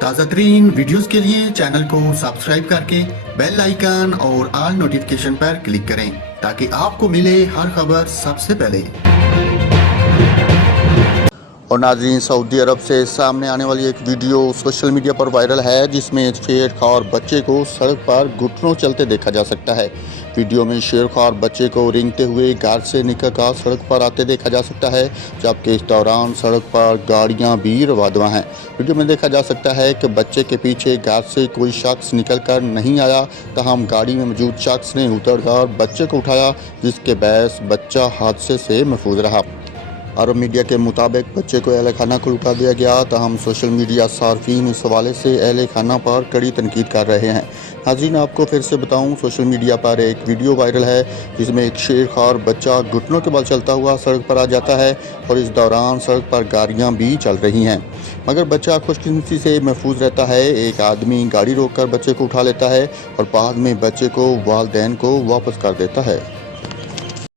ताज़ा तरीन वीडियोस के लिए चैनल को सब्सक्राइब करके बेल आइकन और ऑल नोटिफिकेशन पर क्लिक करें ताकि आपको मिले हर खबर सबसे पहले। और नाज़रीन, सऊदी अरब से सामने आने वाली एक वीडियो सोशल मीडिया पर वायरल है जिसमें शेरख्वार बच्चे को सड़क पर घुटनों चलते देखा जा सकता है। वीडियो में शेरख्वार बच्चे को रेंगते हुए घर से निकलकर सड़क पर आते देखा जा सकता है, जबकि इस दौरान सड़क पर गाड़ियां भी रवादवा हैं। वीडियो में देखा जा सकता है कि बच्चे के पीछे घर से कोई शख्स निकल कर नहीं आया, तमाम गाड़ी में मौजूद शख्स ने उतरकर बच्चे को उठाया, जिसके बायस बच्चा हादसे से महफूज रहा। अरब मीडिया के मुताबिक बच्चे को अहल खाना को लौटा दिया गया, तहम सोशल मीडिया सार्फिन इस हवाले से अहल खाना पर कड़ी तनकीद कर रहे हैं। नाज़रीन, आपको फिर से बताऊं, सोशल मीडिया पर एक वीडियो वायरल है जिसमें एक शेरख्वार बच्चा घुटनों के बल चलता हुआ सड़क पर आ जाता है और इस दौरान सड़क पर गाड़ियां भी चल रही हैं, मगर बच्चा खुशकिस्मती से महफूज रहता है। एक आदमी गाड़ी रोक कर बच्चे को उठा लेता है और बाद में बच्चे को वालिदैन को वापस कर देता है।